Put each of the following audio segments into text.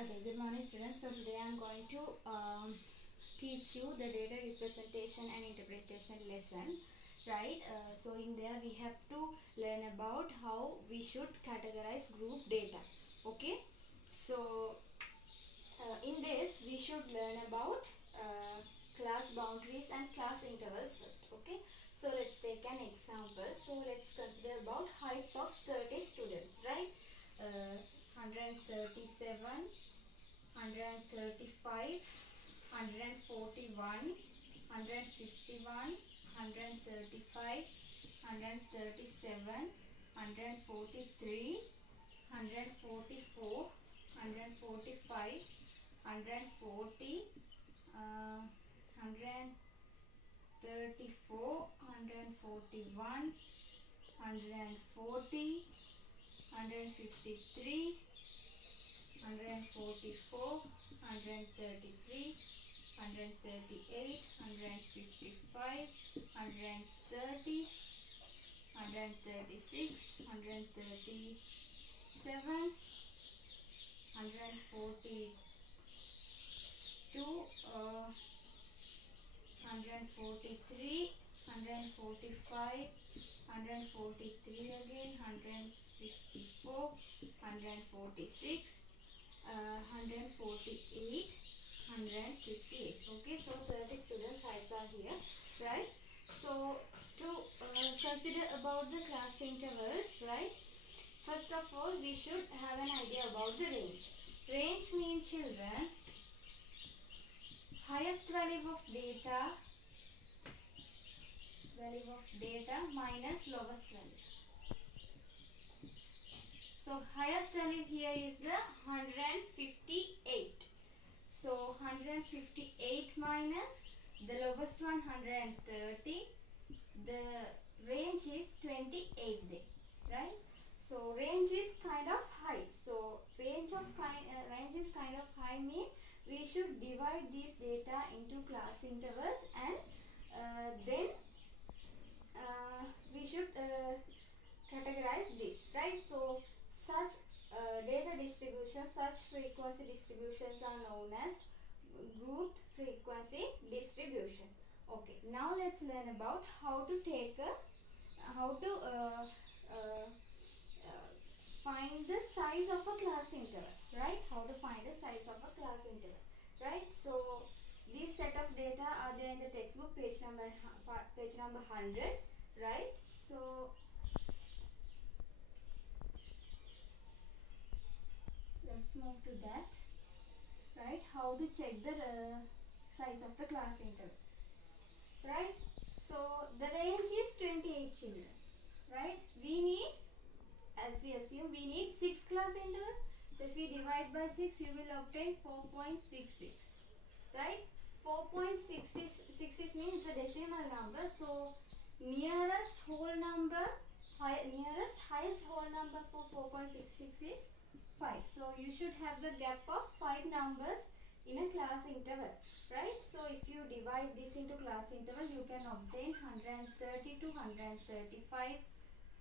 Okay, good morning students. So today I am going to teach you the data representation and interpretation lesson, right? So in there we have to learn about how we should categorize group data. Okay, so in this we should learn about class boundaries and class intervals first. Okay, so let's take an example. So let's consider about heights of 30 students, right? 137, 135, 141, 151, 135, 137, 143, 144, 145, 140, 134, 141, 140, 153, 144, 133, 138, 155, 130, 136, 137, 142, 143, 145, 143 again, 154, 146, 148, 158. Okay, so 30 students heights are here, right? So to consider about the class intervals, right? First of all, we should have an idea about the range. Range means children, highest value of data minus lowest value. So highest value here is the 158. So 158 minus the lowest one 130. The range is 28 there, right? So range is kind of high. So range is kind of high mean we should divide these data into class intervals and then we should categorize this, right? So such data distributions, such frequency distributions are known as grouped frequency distribution. Okay, now let's learn about how to take find the size of a class interval, right? How to find the size of a class interval, right? So this set of data are there in the textbook, page number 100, right? So let's move to that, right? How to check the size of the class interval, right? So the range is 28 children, right? We need, as we assume, we need 6 class interval. So if we divide by 6, you will obtain 4.66, right? 4.66 means the decimal number. So nearest whole number, nearest highest whole number for 4.66 is 5. So you should have the gap of 5 numbers in a class interval, right? So if you divide this into class interval, you can obtain 130 to 135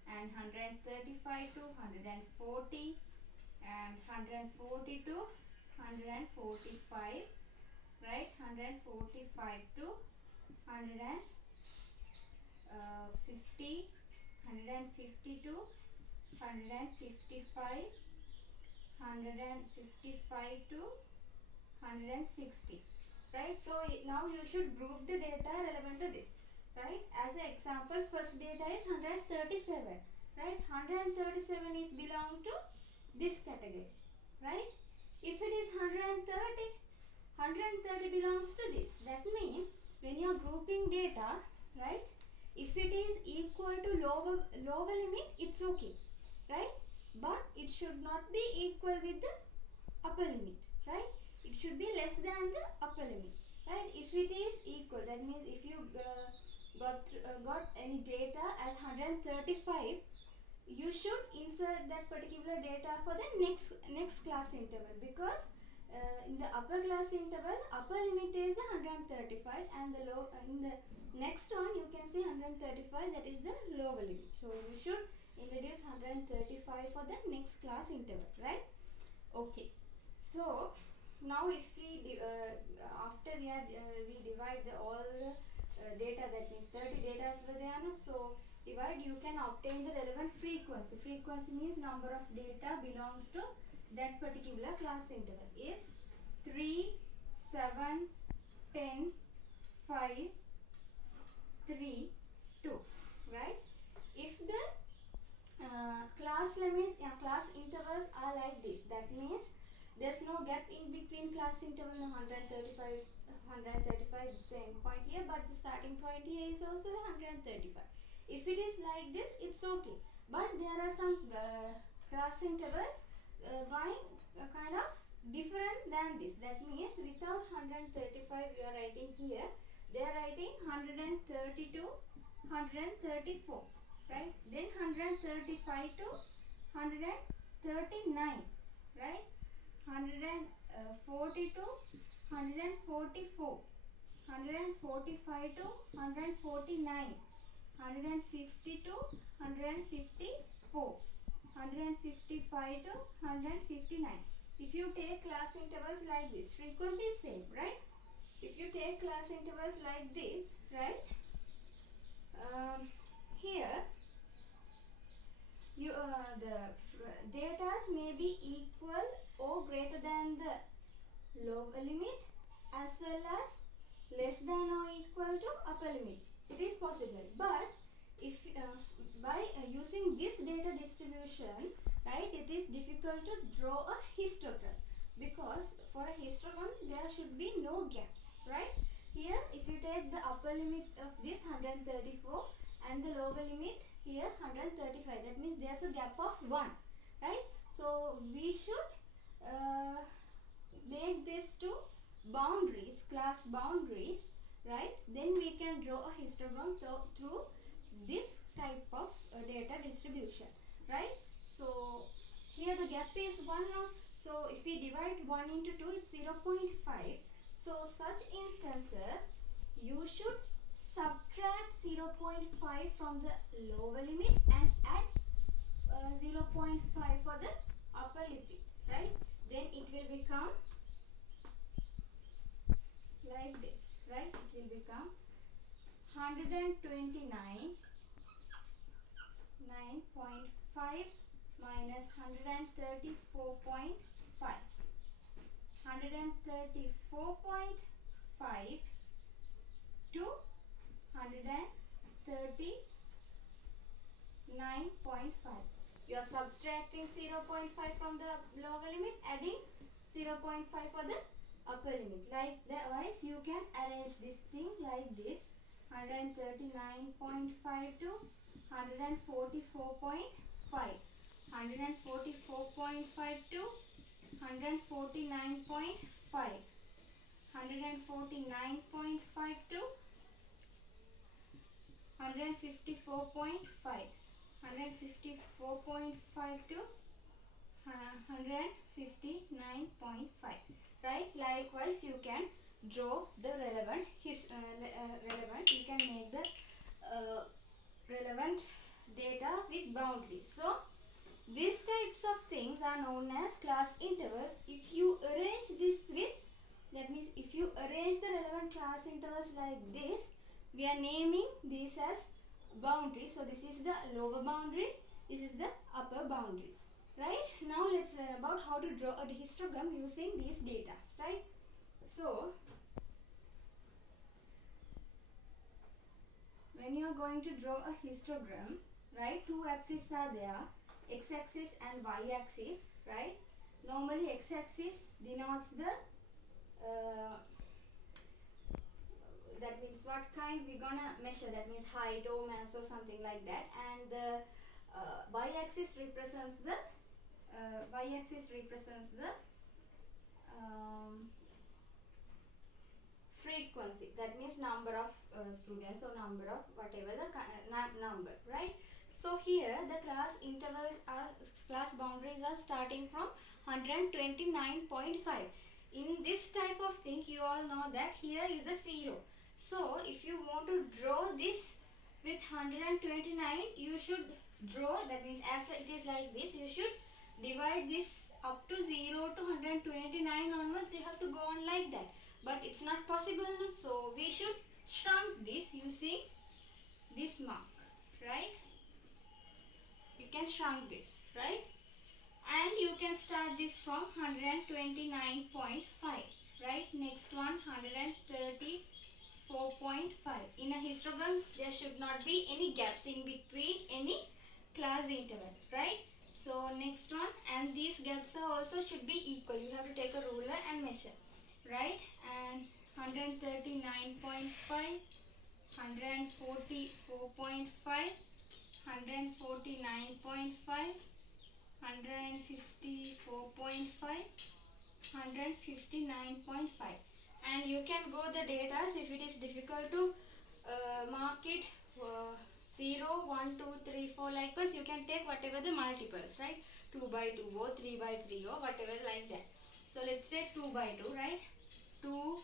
and 135 to 140 and 140 to 145, right? 145 to 150, 150 to 155, 155 to 160, right? So now you should group the data relevant to this, right? As an example, first data is 137, right? 137 is belong to this category, right? If it is 130 belongs to this. That means when you are grouping data, right? If it is equal to lower limit, it's okay, right? But it should not be equal with the upper limit, right? It should be less than the upper limit, right? If it is equal, that means if you got any data as 135, you should insert that particular data for the next class interval, because in the upper class interval, upper limit is the 135 and the in the next one you can see 135, that is the lower limit. So you should introduce 135 for the next class interval, right? Okay. So now if we after we divide all the data, that means 30 data were there, no? So divide, you can obtain the relevant frequency. Frequency means number of data belongs to that particular class interval is 3, 7, 10, 5, 3, 2, right? If the class intervals are like this, that means there's no gap in between class interval. 135 same point here, but the starting point here is also 135. If it is like this, it's okay, but there are some class intervals going kind of different than this. That means without 135 you are writing here, they are writing 132, 134, right? Then 135 to 139, right? 140 to 144, 145 to 149, 150 to 154, 155 to 159. If you take class intervals like this, frequency is same, right? If you take class intervals like this, right? Here you the data may be equal or greater than the lower limit as well as less than or equal to upper limit. It is possible, but if by using this data distribution, right, it is difficult to draw a histogram, because for a histogram there should be no gaps, right? Here if you take the upper limit of this 134 and the lower limit here 135, that means there's a gap of 1, right? So we should make this to boundaries, class boundaries, right? Then we can draw a histogram through this type of data distribution, right? So here the gap is 1 now. So if we divide 1 into 2, it's 0.5. So such instances, you should subtract 0.5 from the lower limit and add 0.5 for the upper limit, right? Then it will become like this, right? It will become 129 9.5 minus 134.5. 134.5 to 139.5. You are subtracting 0.5 from the lower limit, adding 0.5 for the upper limit. Like otherwise, you can arrange this thing like this: 139.5 to 144.5, 144.5 to 149.5, 149.5 to 154.5, 154.5 to 159.5, right? Likewise, you can draw the relevant you can make the relevant data with boundaries. So these types of things are known as class intervals. If you arrange this with, that means if you arrange the relevant class intervals like this, we are naming these as boundaries. So this is the lower boundary, this is the upper boundary, right? Now let's learn about how to draw a histogram using these data, right? So when you are going to draw a histogram, right, two axes are there, x-axis and y-axis, right? Normally x-axis denotes the that means what kind we're gonna measure, that means height or mass or something like that, and the y-axis represents the frequency, that means number of students or number of whatever the number, right? So here the class boundaries are starting from 129.5. in this type of thing, you all know that here is the 0. So if you want to draw this with 129, you should draw, that means as it is like this, you should divide this up to 0 to 129 onwards you have to go on like that, but it's not possible now, so we should shrunk this using this mark, right? You can shrunk this, right? And you can start this from 129.5, right? Next one 134.5. In a histogram there should not be any gaps in between any class interval, right? So next one, and these gaps are also should be equal. You have to take a ruler and measure, right? And 139.5, 144.5, 149.5, 154.5, 159.5. And you can go the data if it is difficult to mark it 0, 1, 2, 3, 4 like this. You can take whatever the multiples, right? 2 by 2 or 3 by 3 or whatever like that. So let's take 2 by 2, right? 2,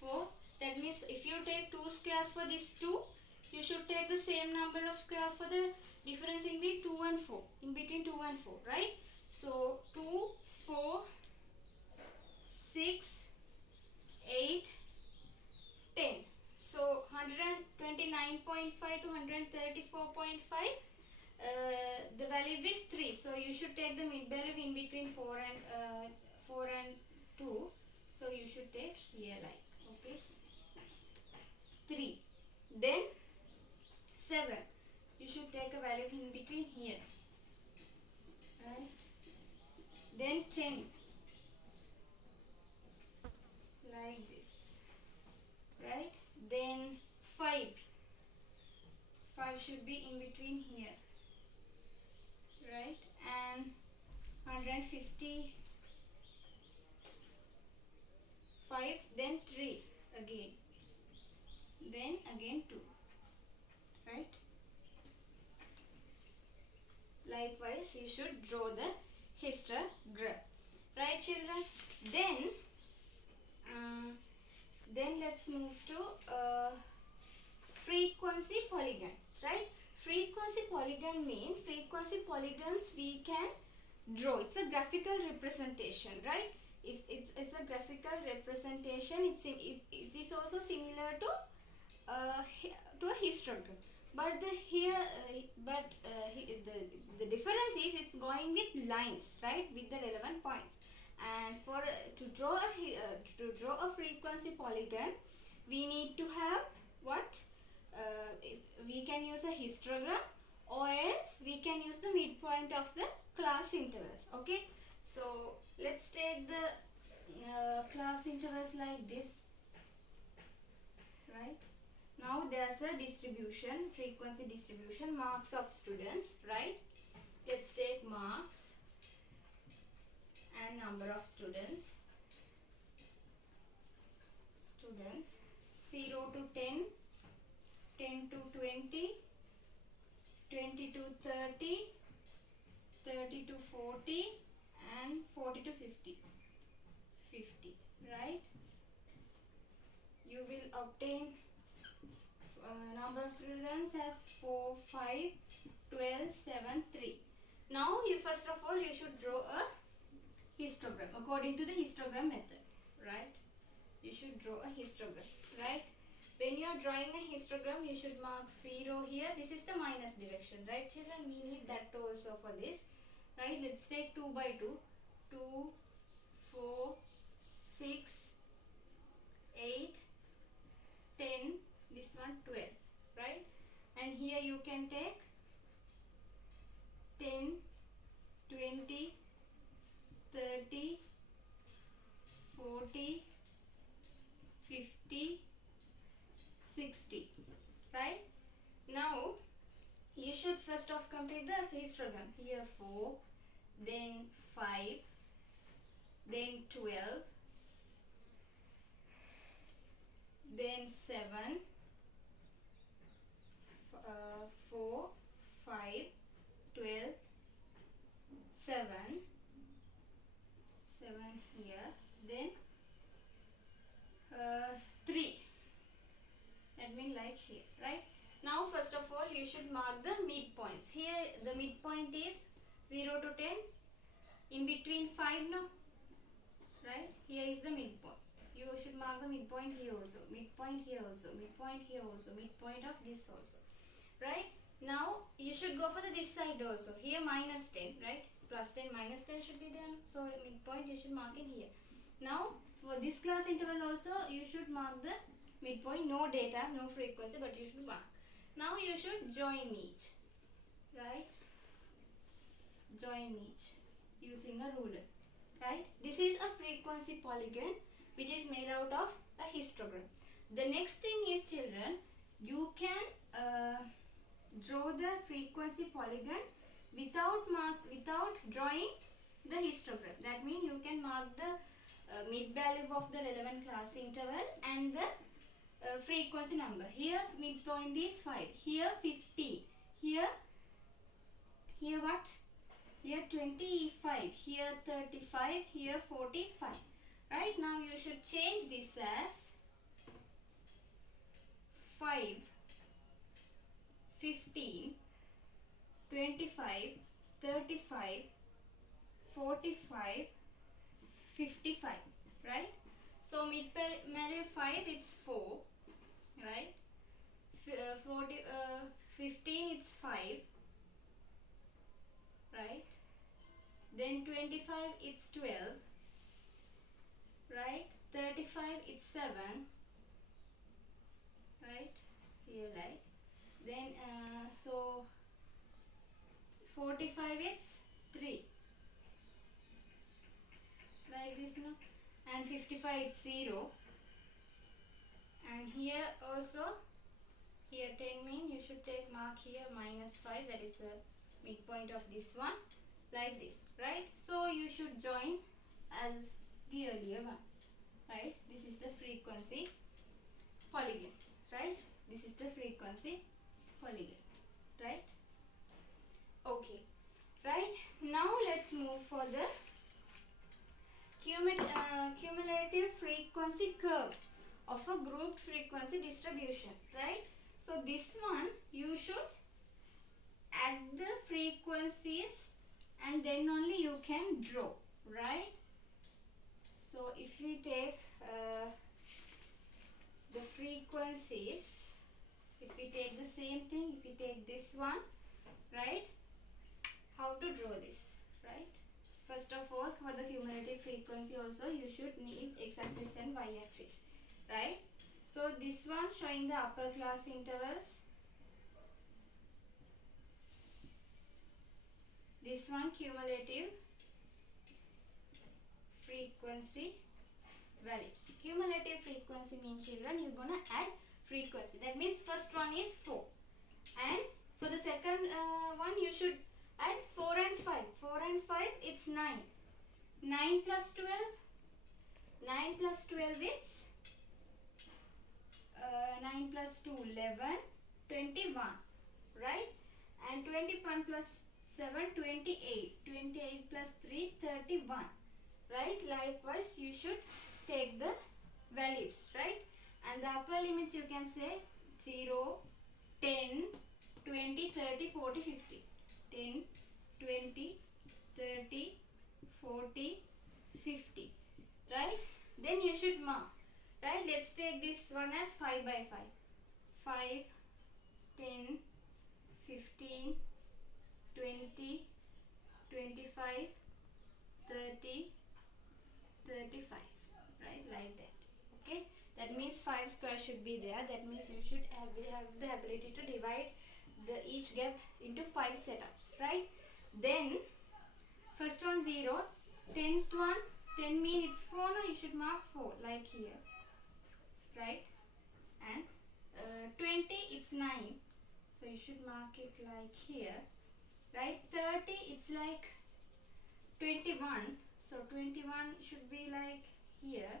4. That means if you take 2 squares for this 2, you should take the same number of squares for the difference in between 2 and 4. In between 2 and 4, right? So 2, 4, 6, 8, 10. So 129.5 to 134.5, the value is 3. So you should take the mid value in between 4 and 2. So you should take here like, okay, 3. Then 7. You should take a value in between here, right? Then 10, like this, right? Then 5. 5 should be in between here, right? And 155, then 3 again, then again 2, right? Likewise you should draw the histogram, right children? Then let's move to frequency polygons, right? Frequency polygon means frequency polygons we can draw. It's a graphical representation, right? It's a graphical representation. It is also similar to a histogram, but the difference is it's going with lines, right, with the relevant points. And for to draw a frequency polygon, we need to have what, we can use a histogram, or else we can use the midpoint of the class intervals. Okay, so let's take the class intervals like this, right? Now there's a distribution, frequency distribution, marks of students, right? Let's take marks and number of students. 0 to 10, 10 to 20, 20 to 30, 30 to 40, and 40 to 50, right? You will obtain number of students as 4, 5, 12, 7, 3. Now you first of all you should draw a histogram according to the histogram method, right? You should draw a histogram, right? When you are drawing a histogram, you should mark 0 here. This is the minus direction, right children? We need that also for this, right? Let's take 2 by 2. 2, 4, 6, 8, 10, this one 12, right? And here you can take 10, 20, 30, 40, 50, 60, right? Now you should first of complete the histogram. Here 4, then 5, then 12, then 7, 4, 5, 12, 7, 7 here, then 3. That means like here, right? Now first of all you should mark the midpoints. Here the midpoint is 0 to 10. in between 5, no, right? Here is the midpoint. You should mark the midpoint here also, midpoint here also, midpoint here also, midpoint of this also, right? Now you should go for this side also. Here minus 10, right? Plus 10, minus 10 should be there. So midpoint you should mark in here. Now for this class interval also you should mark the midpoint. No data, no frequency, but you should mark. Now you should join each, right? Join each using a ruler, right? This is a frequency polygon which is made out of a histogram. The next thing is, children, you can draw the frequency polygon without drawing the histogram. That means you can mark the mid value of the relevant class interval and the frequency number. Here midpoint is 5, here 50, here what? Here 25, here 35, here 45. Right, now you should change this as 5, 15, 25, 35, 45, 55, right? So mid value 5, it's 4, right? 15, it's 5, right? Then 25, it's 12, right? 35, it's 7, right? Here, like. Then so 45, it's 3, like this, no? And 55, it's 0. And here also, here 10 mean you should take mark here minus 5, that is the midpoint of this one, like this, right? So you should join as the earlier one, right? This is the frequency polygon, right? This is the frequency polygon, right? Okay, right? Now let's move for the cumulative frequency curve of a grouped frequency distribution, right? So this one you should add the frequencies and then only you can draw, right? So if we take the frequencies, if we take the same thing, if we take this one, right? How to draw this, right? First of all, for the cumulative frequency also you should need x-axis and y-axis, right? So this one showing the upper class intervals, this one cumulative frequency values. Cumulative frequency means, children, you're gonna add frequency. That means first one is 4, and for the second one you should add 4 and 5. 4 and 5, it's 9. 9 plus 12, 9 plus 12 is 9 plus 2, 11, 21, right? And 21 plus 7, 28. 28 plus 3, 31, right? Likewise, you should take the values, right? And the upper limits you can say 0, 10, 20, 30, 40, 50. 10, 20, 30, 40, 50, right? Then you should mark, right? Let's take this one as 5 by 5. 5, 10, 15, 20, 25, 30, 35, right? Like that, okay? That means 5 square should be there. That means you should have the ability to divide each gap into 5 setups, right? Then first one 0, 10th one, 10 mean it's 4, no? You should mark 4 like here, right? And 20, it's 9, so you should mark it like here, right? 30, it's like 21, so 21 should be like here,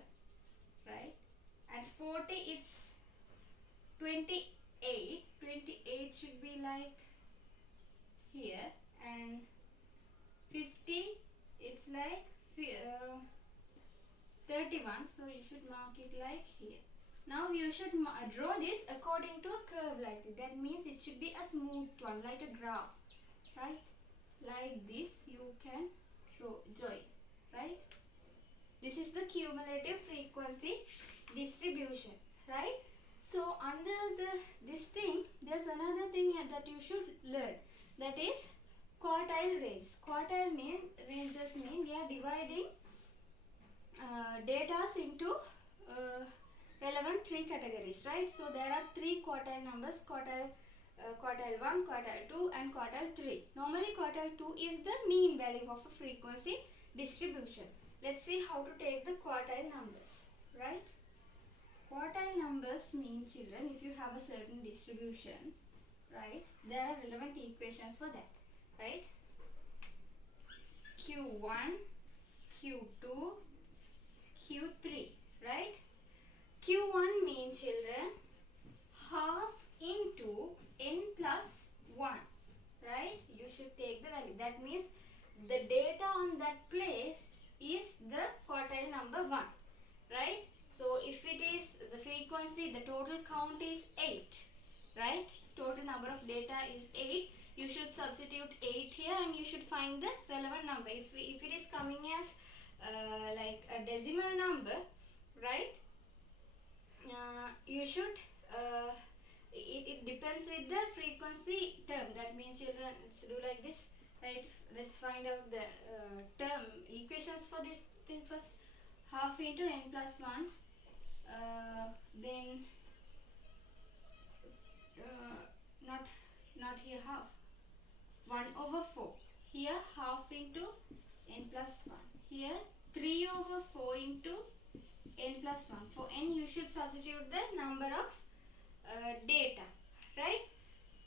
right? And 40, it's 28. 28 should be like here, and 50, it's like 31, so you should mark it like here. Now you should draw this according to a curve like this. That means it should be a smooth one, like a graph, right? Like this you can join, right? This is the cumulative frequency distribution, right? So under this thing, there's another thing that you should learn, that is quartile range. Quartile ranges mean we are dividing data into relevant three categories, right? So there are three quartile numbers: quartile 1, quartile 2 and quartile 3. Normally quartile 2 is the mean value of a frequency distribution. Let's see how to take the quartile numbers, right? Quartile numbers mean, children, if you have a certain distribution, right, there are relevant equations for that, right? Q1, Q2, Q3, right? Q1 means, children, half into n plus 1, right? You should take the value. That means the data on that place is the quartile number 1, right? So if it is the frequency, the total count is 8, right? Total number of data is 8. You should substitute 8 here and you should find the relevant number. If it is coming as like a decimal number, right? You should it depends with the frequency term. That means, children, let's do like this, right? Let's find out the term equations for this thing first. Half into n plus 1, then not here half, 1 over 4, here half into n plus 1, here 3 over 4 into n plus 1. For n you should substitute the number of data, right?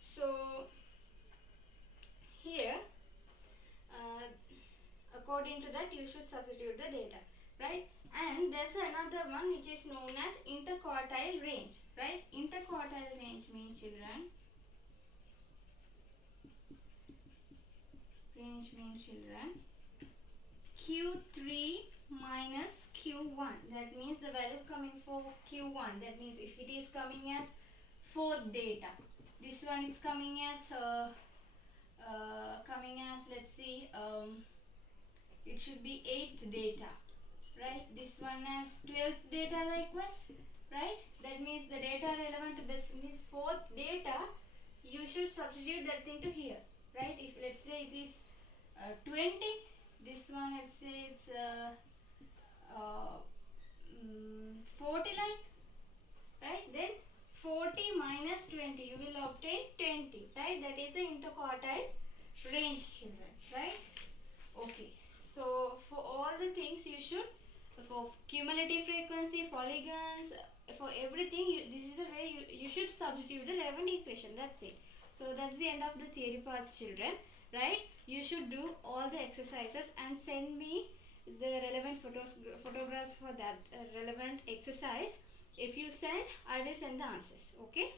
So here according to that you should substitute the data, right? And there's another one which is known as interquartile range, right? Interquartile range means, children, Q3 minus Q1. That means the value coming for Q1. That means if it is coming as 4th data, this one is coming as let's see, it should be 8th data, right? This one as 12th data likewise, right? That means the data relevant to this 4th data, you should substitute that thing to here, right? If let's say it is 20, this one, let's say it's 40 like, right? Then 40 minus 20, you will obtain 20, right? That is the interquartile range, children, right? Okay, so for all the things you should, for cumulative frequency, polygons, for everything, this is the way you should substitute the relevant equation. That's it. So that's the end of the theory parts, children, right? You should do all the exercises and send me the relevant photographs for that relevant exercise. If you send, I will send the answers. Okay.